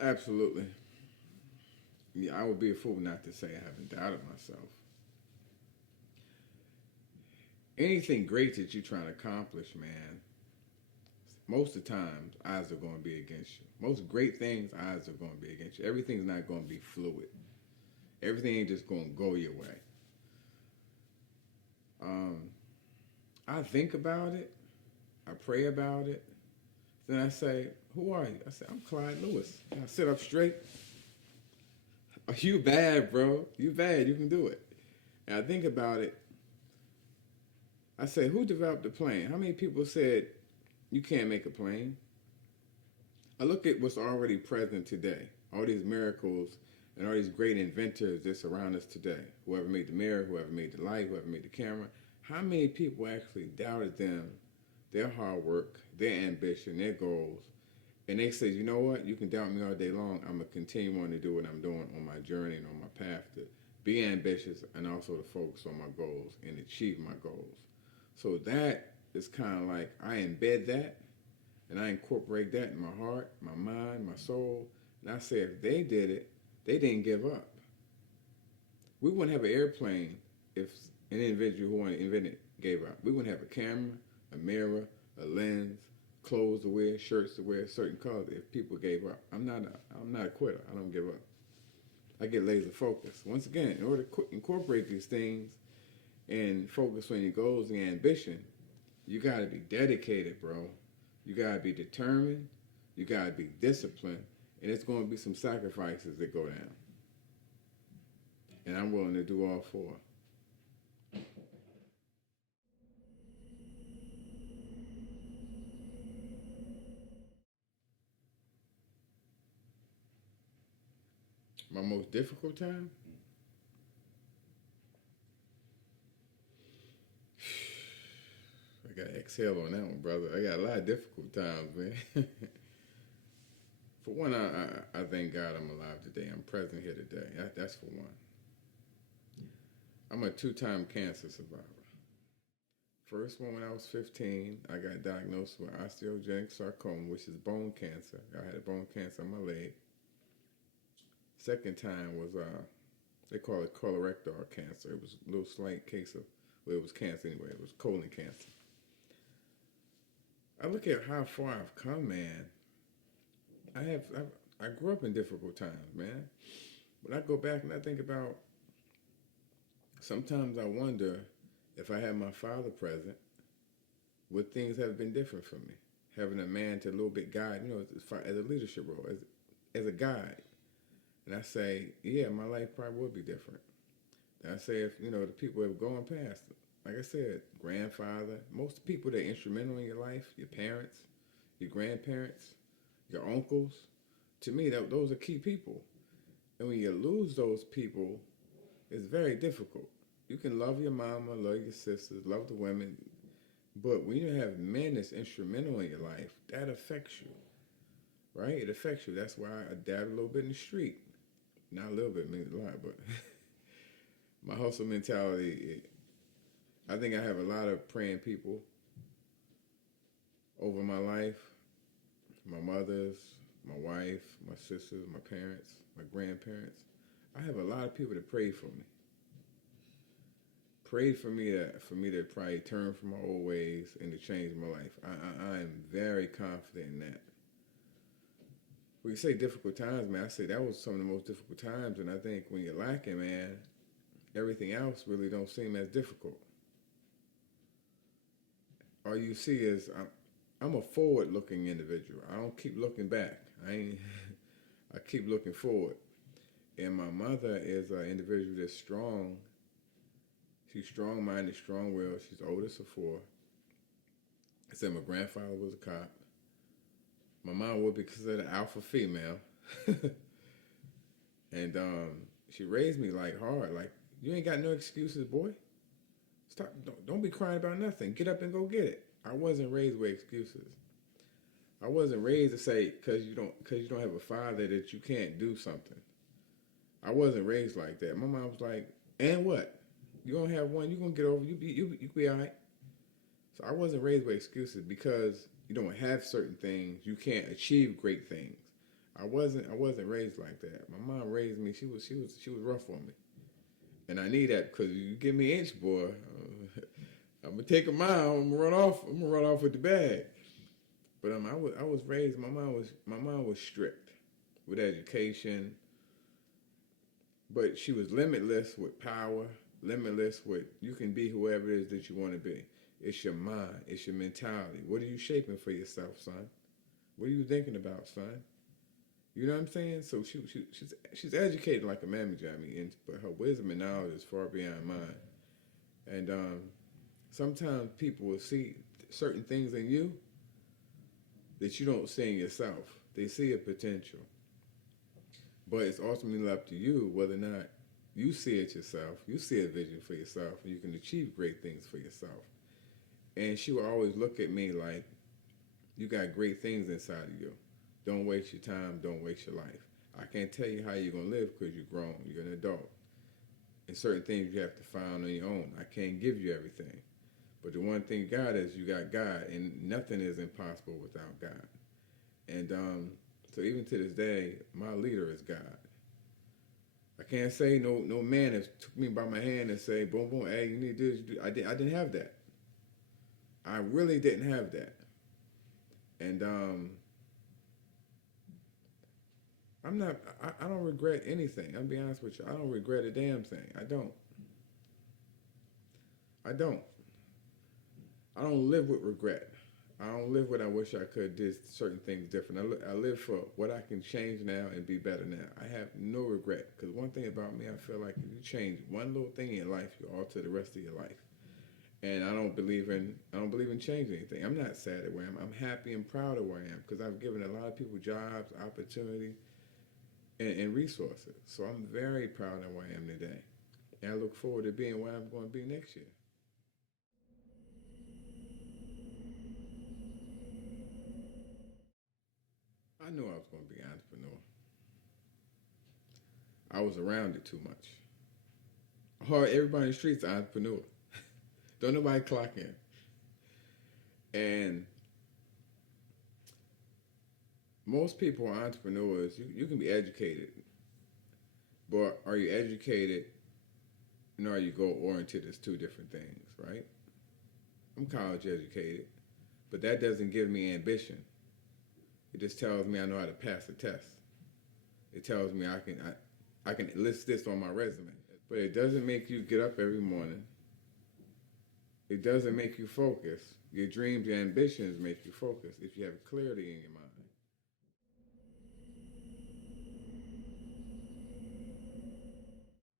Absolutely. Yeah, I would be a fool not to say I haven't doubted myself. Anything great that you're trying to accomplish, man, most of the times odds are going to be against you. Most great things, odds are going to be against you. Everything's not going to be fluid. Everything ain't just going to go your way. Um, I think about it. I pray about it. Then I say, "Who are you?" I say, "I'm Clyde Lewis." And I sit up straight. Oh, you bad, bro. You bad. You can do it. And I think about it. I say, "Who developed the plane? How many people said you can't make a plane?" I look at what's already present today. All these miracles and all these great inventors that surround us today. Whoever made the mirror, whoever made the light, whoever made the camera. How many people actually doubted them, their hard work, their ambition, their goals, and they said, "You know what? You can doubt me all day long. I'm going to continue on to do what I'm doing on my journey and on my path to be ambitious and also to focus on my goals and achieve my goals." So that is kind of like I embed that and I incorporate that in my heart, my mind, my soul. And I say, if they did it, they didn't give up. We wouldn't have an airplane if an individual who wanted to invent it gave up. We wouldn't have a camera, a mirror, a lens, clothes to wear, shirts to wear, certain colors if people gave up. I'm not a quitter. I don't give up. I get laser focused. Once again, in order to incorporate these things and focus on your goals and ambition, you got to be dedicated, bro. You got to be determined. You got to be disciplined. And it's going to be some sacrifices that go down. And I'm willing to do all four. My most difficult time? I got to exhale on that one, brother. I got a lot of difficult times, man. For one, I thank God I'm alive today. I'm present here today. That's for one. I'm a two-time cancer survivor. First one when I was 15, I got diagnosed with osteogenic sarcoma, which is bone cancer. I had a bone cancer on my leg. Second time was they call it colorectal cancer. It was a little slight case of, well, it was cancer anyway. It was colon cancer. I look at how far I've come, man. I grew up in difficult times, man. But I go back and I think about, sometimes I wonder if I had my father present, would things have been different for me? Having a man to a little bit guide, as a leadership role, as a guide. And I say, yeah, my life probably would be different. And I say, if, the people have gone past, like I said, grandfather, most people that are instrumental in your life, your parents, your grandparents, your uncles, to me, those are key people. And when you lose those people, it's very difficult. You can love your mama, love your sisters, love the women, but when you have men that's instrumental in your life, that affects you, right? It affects you. That's why I dabbed a little bit in the street. Not a little bit, maybe a lot, but my hustle mentality, I think I have a lot of praying people over my life. My mothers, my wife, my sisters, my parents, my grandparents. I have a lot of people that prayed for me. Prayed for me to probably turn from my old ways and to change my life. I am very confident in that. When you say difficult times, man, I say that was some of the most difficult times, and I think when you're lacking, man, everything else really don't seem as difficult. All you see is I'm a forward-looking individual. I don't keep looking back. I ain't. I keep looking forward. And my mother is an individual that's strong. She's strong-minded, strong-willed. She's the oldest of four. I said my grandfather was a cop. My mom would be considered an alpha female. And she raised me like hard. Like, you ain't got no excuses, boy. Stop. Don't be crying about nothing. Get up and go get it. I wasn't raised with excuses. I wasn't raised to say because you don't have a father that you can't do something. I wasn't raised like that. My mom was like, and what? You don't have one. You gonna get over. You be all right. So I wasn't raised with excuses because you don't have certain things. You can't achieve great things. I wasn't raised like that. My mom raised me. She was rough on me, and I need that because you give me an inch, boy, I'm gonna take a mile. I'm gonna run off. I'm gonna run off with the bag. But I was raised. My mom was strict with education, but she was limitless with power, limitless with you can be whoever it is that you want to be. It's your mind. It's your mentality. What are you shaping for yourself, son? What are you thinking about, son? You know what I'm saying? So she's educated like a mammy jammy, but her wisdom and knowledge is far beyond mine. And sometimes people will see certain things in you that you don't see in yourself. They see a potential, but it's ultimately up to you whether or not you see it yourself. You see a vision for yourself, and you can achieve great things for yourself. And she will always look at me like, you got great things inside of you. Don't waste your time. Don't waste your life. I can't tell you how you're going to live because you're grown. You're an adult. And certain things you have to find on your own. I can't give you everything. But the one thing God is, you got God. And nothing is impossible without God. And so even to this day, my leader is God. I can't say no man has took me by my hand and say, boom, boom, hey, you need this. I didn't have that. I really didn't have that. And I don't regret anything. I'll be honest with you. I don't regret a damn thing. I don't. I don't live with regret. I don't live what I wish I could do certain things different. I live for what I can change now and be better now. I have no regret. Because one thing about me, I feel like if you change one little thing in your life, you alter the rest of your life. And I don't believe in changing anything. I'm not sad at where I am. I'm happy and proud of where I am because I've given a lot of people jobs, opportunity, and resources. So I'm very proud of where I am today. And I look forward to being where I'm going to be next year. I knew I was going to be an entrepreneur. I was around it too much. Everybody in the street's an entrepreneur. Don't nobody clock in. And most people are entrepreneurs. You can be educated, but are you educated and are you goal-oriented? It's two different things, right? I'm college educated, but that doesn't give me ambition. It just tells me I know how to pass a test. It tells me I can list this on my resume, but it doesn't make you get up every morning. It doesn't make you focus. Your dreams, your ambitions make you focus if you have clarity in your mind.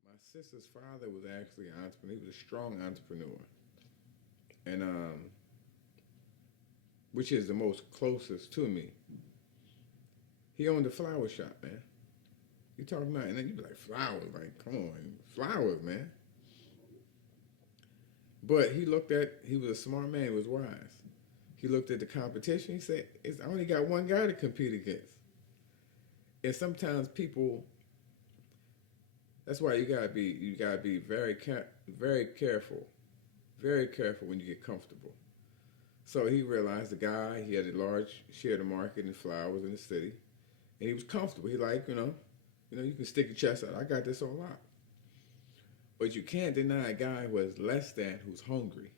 My sister's father was actually an entrepreneur. He was a strong entrepreneur. And which is the most closest to me. He owned a flower shop, man. You talking about, and then you be like, flowers, like, come on, flowers, man. But he was a smart man, he was wise. He looked at the competition, he said, I only got one guy to compete against. And sometimes people, that's why you gotta be very careful when you get comfortable. So he realized the guy, he had a large share of the market in flowers in the city, and he was comfortable. He like, you can stick your chest out. I got this on lock. But you can't deny a guy who is less than, who's hungry.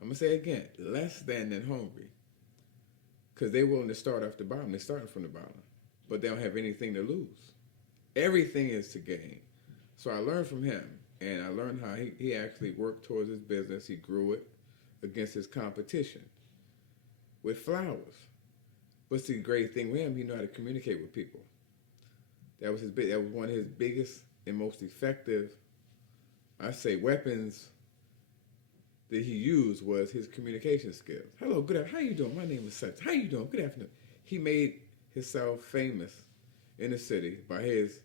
I'm going to say it again, less than hungry. Because they're willing to start off the bottom. They're starting from the bottom. But they don't have anything to lose. Everything is to gain. So I learned from him. And I learned how he actually worked towards his business. He grew it against his competition with flowers. But see, the great thing with him, he knew how to communicate with people. That was one of his biggest and most effective, I say, weapons that he used was his communication skills. Hello, good afternoon. How you doing? My name is such. How you doing? Good afternoon. He made himself famous in the city by his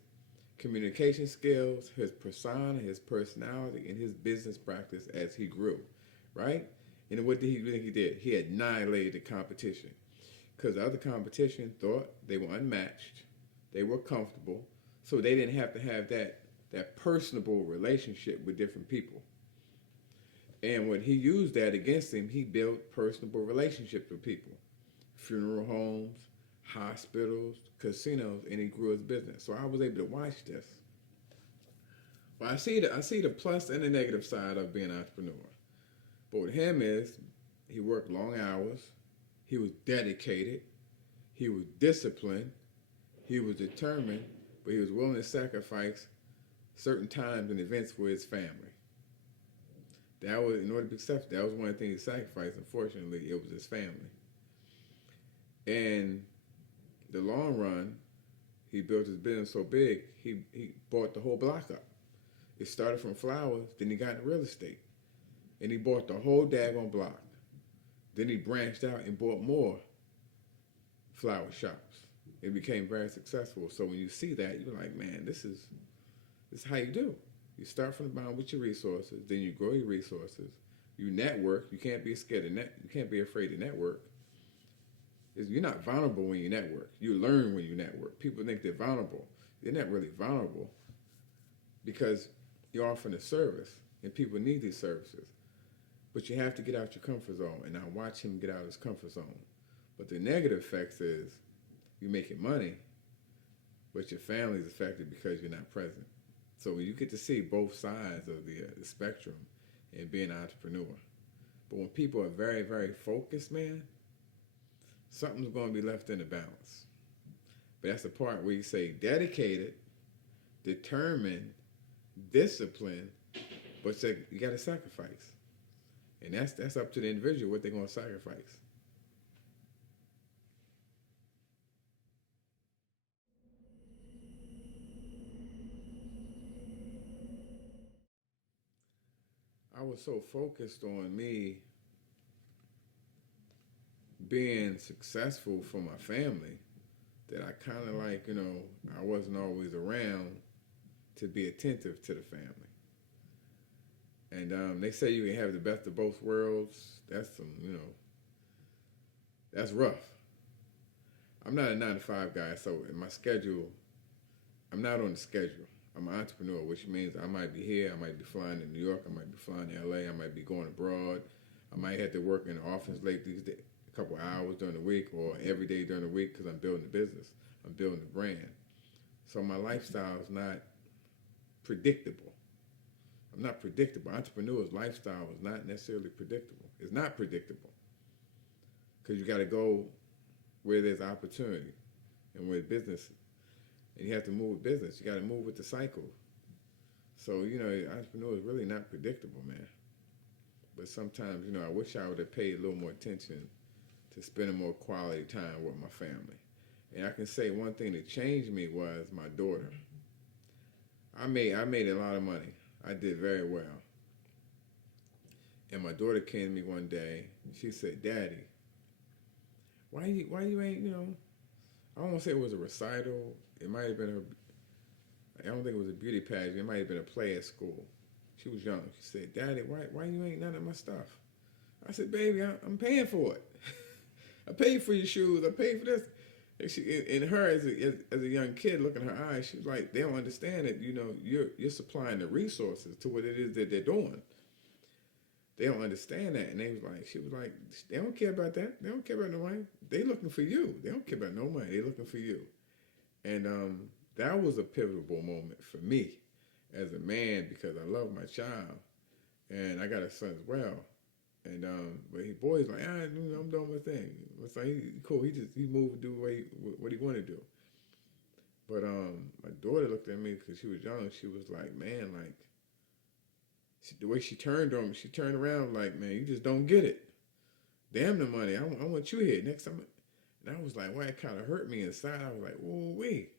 communication skills, his persona, his personality, and his business practice as he grew, right? And what did he think he did? He annihilated the competition because the other competition thought they were unmatched, they were comfortable, so they didn't have to have that personable relationship with different people. And when he used that against him, he built personable relationships with people. Funeral homes, hospitals, casinos, and he grew his business. So I was able to watch this. But I see the plus and the negative side of being an entrepreneur. But with him is he worked long hours, he was dedicated, he was disciplined, he was determined, but he was willing to sacrifice certain times and events for his family. That was, in order to be successful, that was one of the things he sacrificed. Unfortunately, it was his family. And the long run, he built his business so big, he bought the whole block up. It started from flowers, then he got into real estate. And he bought the whole daggone block. Then he branched out and bought more flower shops. It became very successful. So when you see that, you're like, man, this is how you do. You start from the bottom with your resources, then you grow your resources. You network. You can't be scared of you can't be afraid to network. You're not vulnerable when you network. You learn when you network. People think they're vulnerable. They're not really vulnerable because you're offering a service and people need these services. But you have to get out your comfort zone, and I watch him get out of his comfort zone. But the negative effects is you're making money, but your family's affected because you're not present. So you get to see both sides of the spectrum in being an entrepreneur. But when people are very, very focused, man, something's going to be left in the balance. But that's the part where you say dedicated, determined, disciplined, but you got to sacrifice. And that's up to the individual what they're going to sacrifice. I was so focused on me being successful for my family that I kind of like, I wasn't always around to be attentive to the family. And they say you can have the best of both worlds. That's that's rough. I'm not a 9-to-5 guy, so in my schedule, I'm not on the schedule. I'm an entrepreneur, which means I might be here, I might be flying to New York, I might be flying to LA, I might be going abroad, I might have to work in the office late these days, a couple hours during the week or every day during the week because I'm building the business, I'm building the brand. So my lifestyle is not predictable. I'm not predictable. Entrepreneur's lifestyle is not necessarily predictable. It's not predictable because you got to go where there's opportunity and where business. And you have to move with business. You got to move with the cycle. So, entrepreneur is really not predictable, man. But sometimes, I wish I would have paid a little more attention to spending more quality time with my family. And I can say one thing that changed me was my daughter. I made a lot of money. I did very well. And my daughter came to me one day. She said, "Daddy, why you ain't, I don't want to say it was a recital. It might have been I don't think it was a beauty pageant. It might have been a play at school." She was young. She said, "Daddy, why you ain't none of my stuff?" I said, "Baby, I'm paying for it. I paid for your shoes. I paid for this." And her as a young kid, looking in her eyes, she was like, "They don't understand it. You're supplying the resources to what it is that they're doing. They don't understand that." And she was like, "They don't care about that. They don't care about no money. They looking for you. They don't care about no money. They looking for you." And that was a pivotal moment for me as a man because I love my child, and I got a son as well. And but boy's like, I'm doing my thing. It's like he cool. He moved to do what he wanted to do. But my daughter looked at me because she was young. She was like, man, like the way she turned on me, she turned around like, man, you just don't get it. Damn the money. I want you here next time. And I was like, well, it kind of hurt me inside. I was like, whoa, wait.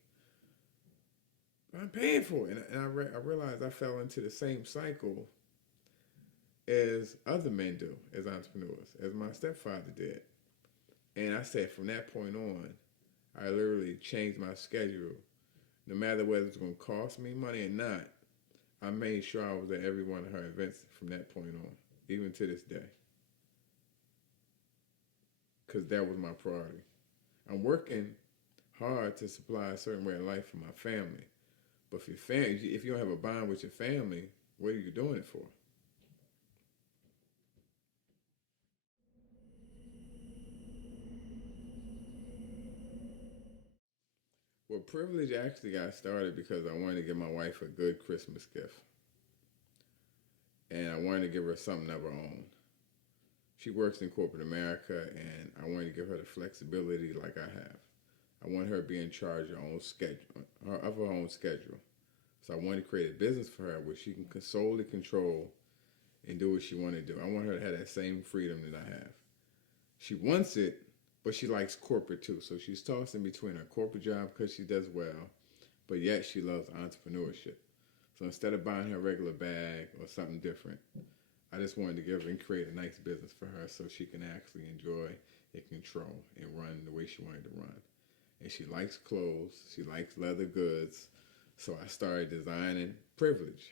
I'm paying for it. And I realized I fell into the same cycle as other men do as entrepreneurs, as my stepfather did. And I said from that point on, I literally changed my schedule. No matter whether it's going to cost me money or not, I made sure I was at every one of her events from that point on, even to this day. Because that was my priority. I'm working hard to supply a certain way of life for my family. But if you don't have a bond with your family, what are you doing it for? Privilege actually got started because I wanted to give my wife a good Christmas gift. And I wanted to give her something of her own. She works in corporate America, and I wanted to give her the flexibility like I have. I want her to be in charge of her own schedule. So I wanted to create a business for her where she can solely control and do what she wants to do. I want her to have that same freedom that I have. She wants it, but she likes corporate too. So she's tossing between her corporate job because she does well, but yet she loves entrepreneurship. So instead of buying her a regular bag or something different, I just wanted to give her and create a nice business for her so she can actually enjoy and control and run the way she wanted to run. And she likes clothes. She likes leather goods. So I started designing Privilege.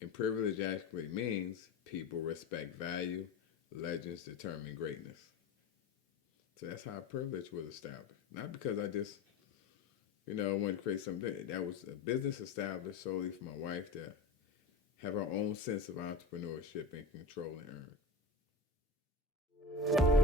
And privilege actually means people respect value, legends determine greatness. So that's how Privilege was established. Not because I just, wanted to create something. That was a business established solely for my wife to have her own sense of entrepreneurship and control and earn.